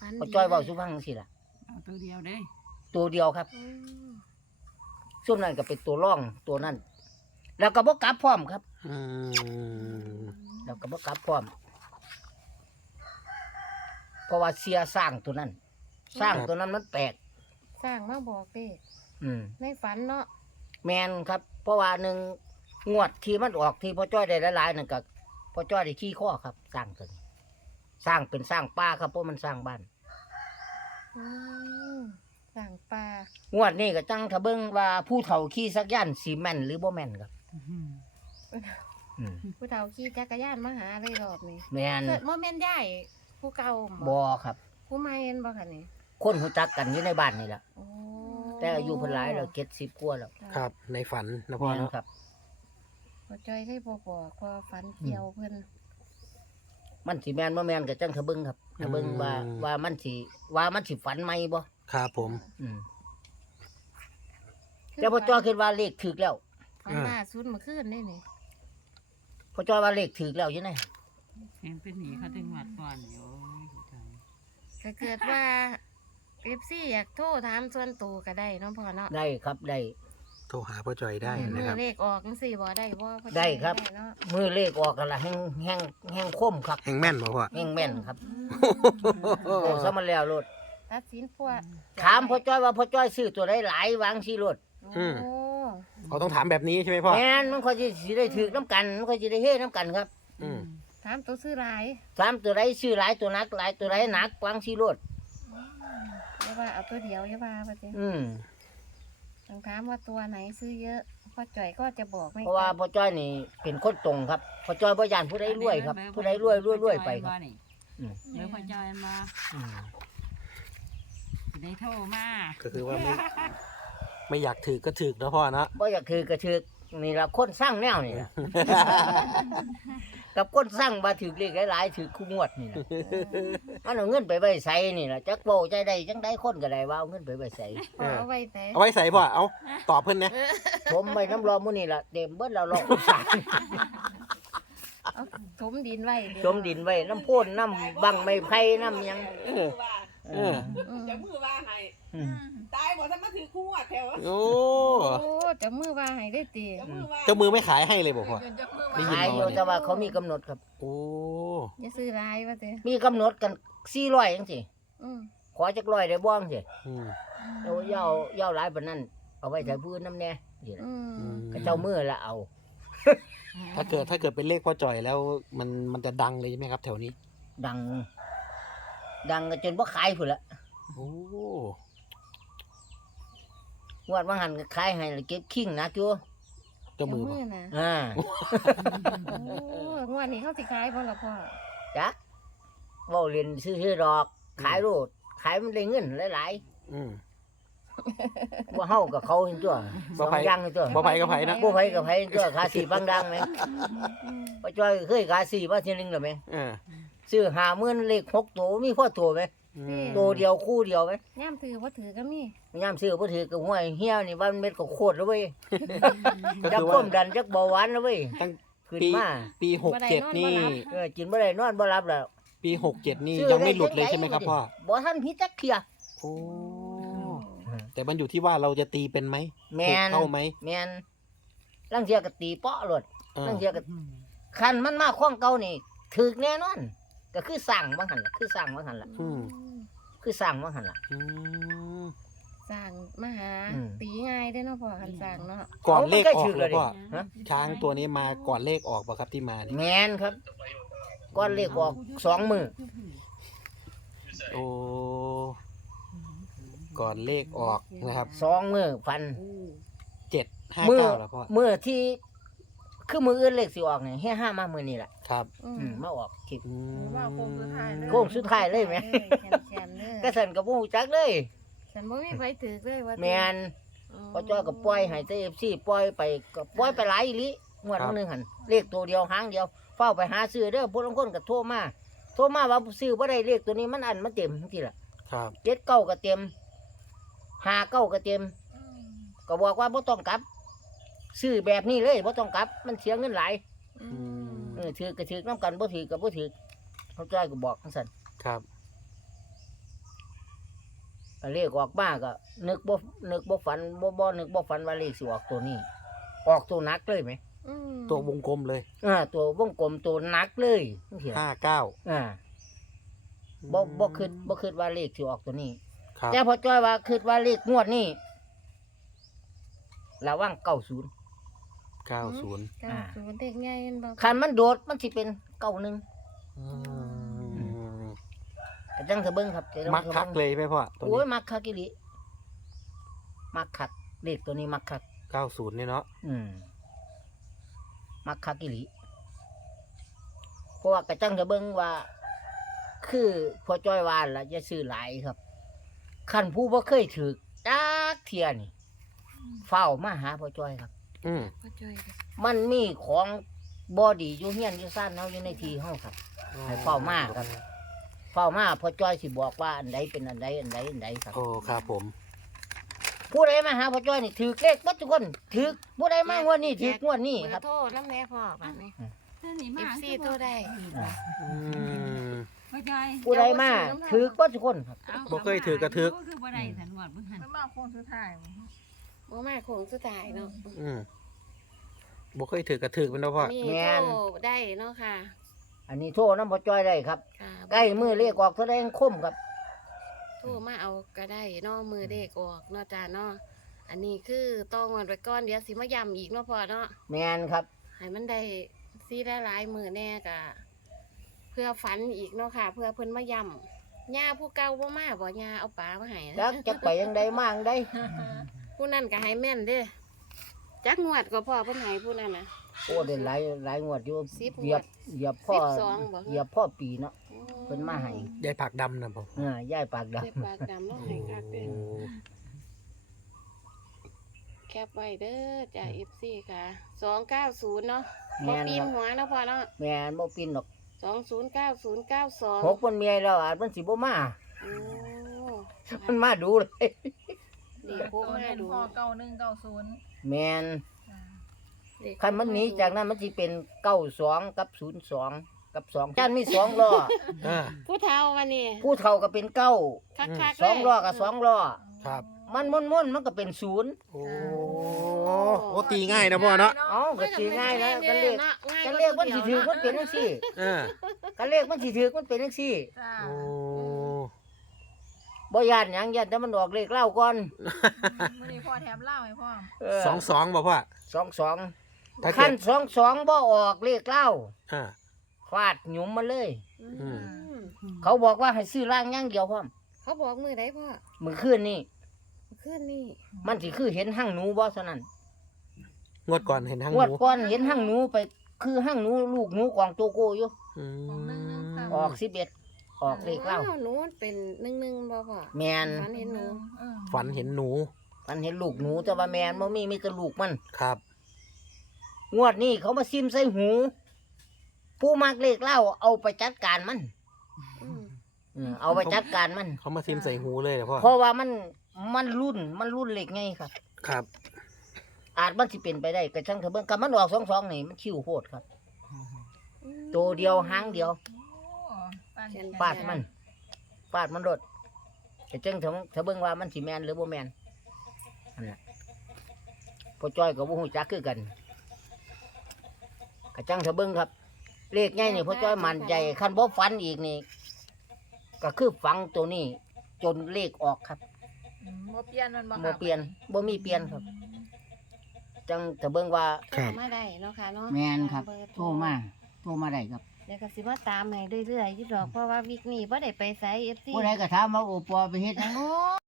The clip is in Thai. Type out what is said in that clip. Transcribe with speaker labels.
Speaker 1: พ่อจ้อยเว้าสู่ฟังจังซี่ล่ะ
Speaker 2: เอาตัวเดียวเด้
Speaker 1: ตัวเดียวครับ
Speaker 3: อืม
Speaker 1: ช่วงนั้นก็เป็นตัวร่องตัวนั้น แล้วก็บ่กลับพร้อมครับ
Speaker 4: อืม
Speaker 1: แล้วก็บ่กลับพร้อม เพราะว่าเสียสร้างตัวนั้น สร้างตัวนั้นมันแปลก
Speaker 3: สร้างมาบอกเด้
Speaker 1: อืม
Speaker 3: ในฝันเนาะ
Speaker 1: แมนครับ เพราะว่าหนึ่งงวดที่มันออกที่พ่อจ้อยได้หลายๆนั่นก็พ่อจ้อยได้ขี้ข้อครับ สร้างตัวนี้สร้างเป็นสร้างป่าครับเพราะมันสร้างบ้าน
Speaker 3: อืมสร้างปลาง
Speaker 1: วดนี้ก็จังทะเบิ่งว่าผู้เฒ่าขี้สักย่านสีแม่นหรือบ่แม่นครับ อืม
Speaker 3: ผู้เฒ่าขี่จักรยานมาหาเลยรอบนี้
Speaker 1: แมน
Speaker 3: เกิดโมเมนต์ใหญ่ผู้เก่า
Speaker 1: บ่ครับ
Speaker 3: ผู้ใหม่เห็นบ่คะนี่
Speaker 1: คนรู้จักกันอยู่ในบ้านนี่แหละ
Speaker 3: โอ้
Speaker 1: แต่อายุเพิ่นหลายแล้ว70กว่าแล้ว
Speaker 4: ครับ ในฝันนะพ่อ
Speaker 1: แม่น
Speaker 4: เนาะ
Speaker 1: ครับ
Speaker 3: พ่อจ้อยได้บ่บอกพอฝันเกี่ยวเพิ่น
Speaker 1: มันสิแม่นบ่แม่นก็จังทะเบิ่งครับทะเบิ่งว่ามันสิฝันใหม่บ่
Speaker 4: ครับผม
Speaker 1: อืมแต่พ่อจ้อยคิดว่าเลขถูกแล้ว
Speaker 3: ฝันล่าสุดเมื่อคืนนี่นี่
Speaker 1: พ่อจ้อยว่าเลขถูกแล้วอยู่ไหน
Speaker 2: เห็นเป็นหนีเขาถึงหวัดก่อนอยู่
Speaker 3: ถ้าเกิดว่า FC อยากโทรถามส่วนตัวก็ได้เนาะพ่อเนาะ
Speaker 1: ได้ครับได้
Speaker 4: โทรหาพ่อจอยได้
Speaker 3: มื
Speaker 4: นะ
Speaker 3: อ
Speaker 4: ครับ
Speaker 3: เลขออกจังซี่บ่ได้บ่พ่อจ้อย
Speaker 1: ได้ครับ
Speaker 3: เนาะ
Speaker 1: มือเลขออกกันละแห้งคมครับ
Speaker 4: แห่งแม่นบ่พ่อ
Speaker 1: แห้งแม่นครับโอ้ซะมาแล้วโลด
Speaker 3: ตัดสินพวด
Speaker 1: ถามพ่อจ้อยว่าพ่อจ้อยซื้อตัวได้หลายวางสิโลด
Speaker 3: โอ้
Speaker 4: เขาต้องถามแบบนี้ใช่ไหมพ่อ
Speaker 1: แม่นมันค่อยสิได้ถือน้ำกันมันค่อยสิได้เฮ็ดน้ำกันครับ
Speaker 4: อืม
Speaker 3: ถามตัวซื้อหลาย
Speaker 1: ถามตัวใดซื้อหลายตัวนักหลายตัวใดหนักวางสิโลด
Speaker 3: อย่าว่าเอาตัวเดียวอย่าว่าว่าติ
Speaker 1: อืม
Speaker 3: ต้องถามว่าตัวไหนซื้อเยอะพ่อจ่อยก็จะบอกไม่
Speaker 1: เพราะว่าพ่อจ้อยนี่เป็นคนตรงครับพ่อจ้อยบ่ย่านผู้ใดรวยครับผู้ใดรวยไปครับอืม
Speaker 2: เดี๋ยวพ่อจอยมา
Speaker 1: อืม
Speaker 2: ได้โทรมา
Speaker 4: ก็คือว่าไม่อยากถือก็ถือนะพ่อเนาะ
Speaker 1: บ่อยากถือกระถือนี่ล่ะคนสร้างแนวนี่ล่ะ กับคนสร้างบ่ถือเลขหลายๆถือคู่งวดนี่ล่ะ มันเอาเงินไปไว้ใส่นี่ล่ะจักโบใจได้จังได้คนก็ได้ว่าเอาเงินไปไว้ใส่
Speaker 3: พ่อเอาไว้แต่
Speaker 4: เอาไว้ใส่พ่อเอาตอบเพิ่นนะ
Speaker 1: ผมไปน้ำรอมื้อนี่ล่ะเต็มเบิดแล้วรอสาร
Speaker 3: เอาถมดินไว้เยว
Speaker 1: จมดินไว้น้ำโพ่นน้ำบังไม้ไผ่น้ำหยัง
Speaker 4: เออ
Speaker 1: เออ
Speaker 3: อืม
Speaker 5: จะมือว่าให้
Speaker 1: อืม
Speaker 5: ตายบ่ทันมาถือคู่อ่ะแถว
Speaker 4: โอ้
Speaker 3: โอ้จะมือว่าให้ได้ตี
Speaker 5: จะมือว่า
Speaker 4: เจ้ามือไม่ขายให้เลยบอกพ่อ ได้ยิน
Speaker 1: ขายอยู่แต่ว่าเขามีกำหนดครับ
Speaker 4: โอ้
Speaker 3: อย่าซื้อหลายว่าแต่
Speaker 1: มีกำหนดกัน400จังซี่
Speaker 3: อืม
Speaker 1: ขอจัก100ได้บ่จังซี่
Speaker 4: อืม
Speaker 1: เอายาวหลายปานนั้นเอาไว้ใช้พื้นน้ำแน่นี่ล่ะ
Speaker 3: อืม
Speaker 1: ก็เจ้ามือละเอา
Speaker 4: ถ้าเกิดเป็นเลขพ่อจอยแล้วมันจะดังเลยใช่ไหมครับ แถวนี้
Speaker 1: ดังก็จนบ่ขายพุ่นละ
Speaker 4: โอ้
Speaker 1: งวดว่าหันก็ขายให้แล้วเก็บขิงนักอยู่
Speaker 4: เจ้ามือ
Speaker 3: มื
Speaker 4: บ่
Speaker 3: อนะ
Speaker 1: อ่า
Speaker 3: โอ้งวดนี้เขาสิขายบ่ล่ะพ่อ
Speaker 1: จักเว้าเล่นซื้อๆดอกขายโลดขายมันได้เงินหลาย
Speaker 4: อืม
Speaker 1: ๆบ่เฮากับเขาเห็นตัวส
Speaker 4: บ่
Speaker 1: อง
Speaker 4: ไผ
Speaker 1: อย่างเห็นตัว
Speaker 4: บ่ไผกับไผนะ
Speaker 1: บ่ไผกับไผเห็นตัวขาสีบางดังไหม
Speaker 3: อืม
Speaker 1: ป้าจ้อยเคยขาสีมาทีนึงแล้วไหม
Speaker 4: เออ
Speaker 1: ซื้อ50,000เลข6ตัวมีพอตัวไหม
Speaker 4: อืม
Speaker 1: ตัวเดียวคู่เดียวไหม
Speaker 3: ย่ามถือบ่ถือก็มี
Speaker 1: ยามซื้อบ่ถือก็ห้วยเหี่ยวนี่ว่ามันเม็ดก็โคตรแล้วเว้ย
Speaker 4: ก็
Speaker 1: จัก
Speaker 4: คือ
Speaker 1: ควา
Speaker 4: ว่าม
Speaker 1: ดันจักเบาหวานแล้วเว้ย
Speaker 4: ตั้ง
Speaker 1: ขึ้น
Speaker 4: ปี
Speaker 1: มา
Speaker 4: ปี67นี่
Speaker 1: กินบ่ได้นอนบ่หลับแล้ว
Speaker 4: ปี67นี่ยังไม่หลุดเลยใช่ไหมครับพ่อ
Speaker 1: บ่ทันพิจักเที่ย
Speaker 4: โอ้ แต่มันอยู่ที่ว่าเราจะตีเป็นไหม
Speaker 1: แม่น
Speaker 4: เข้าไหม
Speaker 1: แม่นลังเที่ยก็ตีเปาะโลด
Speaker 4: เออ
Speaker 1: ลังเที่ยก็คันมันมาข้องเก่านี่ถึกแน่นอน ก็คือสร้างบ่หั่นล่ะคือสร้างบ่หั่นล่ะ
Speaker 4: อืม
Speaker 1: คือสร้างบ่หั่นล่ะ
Speaker 4: อืม
Speaker 3: สร้างมาหา
Speaker 1: อืม
Speaker 3: ตีง่ายได้อเนาะพ่อคันสร้างเนาะ
Speaker 4: ก่อนเลขออก
Speaker 1: ถึก
Speaker 4: เลยพ่อ
Speaker 1: ฮะ
Speaker 4: ช้างตัวนี้มาก่อนเลขออกป่ะครับที่มาเนี่ย
Speaker 1: แม่นครับก้อนเลขออก2 มื้อ
Speaker 4: โอ้ก่อนเลขออกนะครับ
Speaker 1: 2 มื้อฟัน มื้อ
Speaker 4: 759แล้วพ่อ
Speaker 1: มื้อที่คือมื้ออื่นเลขสิออกนี่ให้ห้ามามื้อนี้ล่ะ
Speaker 4: ครับ
Speaker 1: มาออกคลิป
Speaker 4: อืม
Speaker 5: ว่าโคงสุดท้ายเลย
Speaker 1: โค้งสุดท้ายเลยไหม
Speaker 3: แขนๆเลย
Speaker 1: ก็สั่นก็บ่ฮู้จักเลย
Speaker 3: ฉันบ่มีไผถือเลยว่า
Speaker 1: แม่น พอจ้อยก็ปล่อยให้แต่ FC ปล่อยไปก็ปล่อยไปหลายอีหลีงวดนึงหั่นเลขตัวเดียวหางเดียวเฝ้าไปหาซื้อเด้อผู้ลางคนก็โทรมาว่าซื้อบ่ได้เลขตัวนี้มันอันมันเต็มจังซี่ล่ะ
Speaker 4: ครับ
Speaker 1: 7 9ก็เต็ม5 9ก็เต็มก็บอกว่าบ่ต้องกลับซื้อแบบนี้เลยบ่ต้องกลับ มันเสียเงินหลาย
Speaker 3: อืม
Speaker 1: ถือก็ถือนํกันบ่ถือก็บ่ถือเขาจ้อยก็บอกจังซั่น
Speaker 4: ครับ
Speaker 1: เลขออกมาก็นึกบ่ฝันนึกบ่ฝันว่าเลขสิออกตัวนี้ ออกตัวหนักเลยไหม
Speaker 3: อืม
Speaker 4: ตัววงกลมเลย
Speaker 1: ตัววงกลมตัวหนักเลยจังซี่
Speaker 4: 59
Speaker 1: บ่คิดว่าเลขสิออกตัวนี้
Speaker 4: ครับ
Speaker 1: แต่พอจ้อยว่าคิดว่าเลขงวดนี้ระวัง90
Speaker 4: 90
Speaker 3: 90เด็กใหญ่เห็นบ่
Speaker 1: คันมันโดดมันสิเป็น91
Speaker 4: อืม
Speaker 1: ก็จังเถอะเบิ่งครับ
Speaker 4: มักคักเลยไหมพ่อตัว
Speaker 1: โอ้
Speaker 4: นี้
Speaker 1: ยมักคักอีหลีมักคักเลขตัวนี้มักคัก
Speaker 4: 90นี่เนาะ
Speaker 1: มักคักอีหลีเพราะว่ากระจังจะเบิ่งว่า คือพอจ้อยวานล่ะจะซื้อหลายครับคันผู้บ่เคยถือจักเที่ยนี่เฝ้ามาหาพอจ้อยครับ
Speaker 3: พ่อจ้อยค่ะ
Speaker 1: มันมีของบ่ดีอยู่เฮียนอยู่ซ่านเฮาอยู่ในที่เฮาครับ ให้เฝ้ามาครับ เฝ้ามาพอจ้อยสิบอกว่าอันใดเป็นอันใดครับ
Speaker 4: โอ้ครับผม
Speaker 1: ผู้ใดมาหาพอจ้อยนี่ถือเลขบัดทุกคนถือผู้ใดมางวดนี้ถืองวดนี้
Speaker 3: เบอ
Speaker 1: ครับ
Speaker 3: ร์โทรนำแน่พ่อบัดนี้
Speaker 2: เส้นนี้มา
Speaker 3: FC โทรได้
Speaker 4: อืม
Speaker 2: บ่จอย
Speaker 1: ผู้ใดมาถือบัดทุกคนครับ
Speaker 4: บ่เคยถือกระทึก
Speaker 2: คือบ่ได้สันวดเบิ่งหั่น
Speaker 5: มันมาโค้งสุดท้าย
Speaker 3: บ่มาโค้งสุดท้ายเนาะ
Speaker 4: บ่เคยถือกระถึกเป็นเนาะพ่อ
Speaker 3: นี่
Speaker 1: แม่น
Speaker 3: โทรได้เนาะค่ะ
Speaker 1: อันนี้โทรนำพอจ้อยได้ครับ
Speaker 3: ค่ะ
Speaker 1: ใกล้มือเลขออกแสดงคมครับ
Speaker 3: โทรมาเอาก็ได้เนาะมือเด็กออกเนาะจ้าเนาะอันนี้คือต้องวันไว้ก่อนเดี๋ยวสิมาย้ำอีกเนาะพ่อเนาะ
Speaker 1: แมนครับ
Speaker 3: ให้มันได้ซีได้หลายมือแน่กะเพื่อฝันอีกเนาะค่ะ เพื่อเพิ่นมาย้ำย่าผู้เก่าบ่มาบ่ย่าเอาปลามาให้
Speaker 1: จักจะไปยังใดมากได้
Speaker 3: ผู้นั้นก็ให้แม่นเด้อจักงวดก็พ่อเพิ่นให้ผู้นั้นน่ะ
Speaker 1: โอ้ได้หลายงวดอยู่
Speaker 3: 10
Speaker 1: เหยียบ
Speaker 3: งวด
Speaker 1: เหยียบพ่อ
Speaker 3: 12บ่
Speaker 1: เหยียบพ่อปีเนาะเพิ่นมาให้
Speaker 4: ยายผักดำนะพ่อ
Speaker 1: ย่ายปากด
Speaker 3: เจ็บปากดำเนาะให้คักเด้อแคปไว้เด้อจ้า FC ค่ะ290เนาะ
Speaker 1: ำ
Speaker 3: บ่
Speaker 1: แมน
Speaker 3: ปี
Speaker 1: คน รับ
Speaker 3: หัวเนาะพ่อเนาะ
Speaker 1: แมนบ่ปีนหรอก
Speaker 3: 209092
Speaker 1: หกมันเมียแล้วอาจมันสิบ่มา
Speaker 3: โอ้
Speaker 1: มันมาดูเลย
Speaker 3: ดีโค
Speaker 5: ตัว
Speaker 3: มา
Speaker 5: เล่น
Speaker 3: ดู
Speaker 5: พอ9190
Speaker 1: แมน
Speaker 3: เด็ก
Speaker 1: คันมันหนีจากนั้นมันสิเป็น92กับ02กับ2จานมี2ล้อ
Speaker 3: ผู้เฒ่าวันนี้
Speaker 1: ผู้เฒ่าก็เป็น9
Speaker 3: คักๆ
Speaker 1: สองล้อกับ2ล้อ
Speaker 4: ครับ
Speaker 1: มันม่วนๆมันก็เป็น0
Speaker 4: โอ้โอ้ตีง่ายนะพ่อเนาะ
Speaker 1: เอ้าก็สิง่ายนะกันเลขกันเลขมันสิถือมันเป็นจังซี่ กันเลขมันสิถือมันเป็นจังซี่
Speaker 5: จ้า
Speaker 4: โอ้
Speaker 1: บ่ย่านหยังย่านแต่มันออกเลขเล่าก่อน
Speaker 5: มื้อนี้พ่อแถมเหล้าให้พ่อ
Speaker 4: 22บ่พ่อ
Speaker 1: 22
Speaker 4: ถ้าเกิ
Speaker 1: ขั้
Speaker 4: ด
Speaker 1: น22บ่ออกเลขเล่า
Speaker 4: อ่า
Speaker 1: ฟาดหยุมมาเลย
Speaker 3: อืม
Speaker 1: เขาบอกว่าให้ซื้อล่างอย่างเดียวพร้อม
Speaker 3: เขาบอกมือได้พ่อ
Speaker 1: มื้อคืนนี้
Speaker 3: ขึ้นนี่
Speaker 1: มันสิคือเห็นหั่งหนูบ่เท่านั้น
Speaker 4: งวดก่อนเห็นหาง
Speaker 1: ง
Speaker 4: ห
Speaker 1: วด
Speaker 4: นู
Speaker 1: ก่อนเห็นหั่งหนูไปคือหั่งหนูลูกหนูกองโตโกอยู่
Speaker 4: อืม
Speaker 1: ออก11ออกเลขเล่า
Speaker 3: หนูเป็น1-1บ่พ่อ
Speaker 1: แม่น
Speaker 3: ฝันเห็นหนู
Speaker 4: ฝันเห็นหนู
Speaker 1: มันเห็นลูกหนูแต่ว่าแม่นบ่มีแต่ลูกมัน
Speaker 4: ครับ
Speaker 1: งวดนี้เขามาซิมใส่หู ผู้มักเลขเล่าเอาไปจัดการมัน เอาไปจัดการมัน
Speaker 4: เขามาซิมใส่หูเลยเหรอพ่อ
Speaker 1: เพราะว่ามันรุ่นเล็กไงครับ
Speaker 4: ครับ
Speaker 1: อาจมันสิเป็นไปได้กระชังเถอะเบิ่งกับมันออก22นี่มันคิวโพดครับตัวเดียวหางเดียวฟาดมันโดดกระชังเถอะเบิ่งว่ามันสิแม่นหรือบ่แม่นนั่นน่ะพอจ้อยก็บ่ฮู้จักคือกันกระชังเถอะเบิ่งครับ เลขใหญ่นี่พอจ้อยมั่นใจคันบ่ฝันอีกนี่ก็คือฝังตัวนี้ จนเลขออกครับ
Speaker 5: บ่เปลี่ยนมันบ่
Speaker 1: บ่เปลี่ยนบ่มีเปลี่ยนครับ จังถ้าเบิ่งว่า
Speaker 4: ครับ
Speaker 3: มาได้เนาะค่ะเนาะ
Speaker 1: แม่นครับ
Speaker 3: เอ
Speaker 1: โทรมาได้ครับ
Speaker 3: เดี๋ยวก็สิมาตามให้เรื่อยๆอยู่ดอกเพราะว่าวิกนี้บ่ได้ไปไส FC
Speaker 1: ผู้ใดก็ถามว่าโอปอไปเฮ็ดหยังเนาะ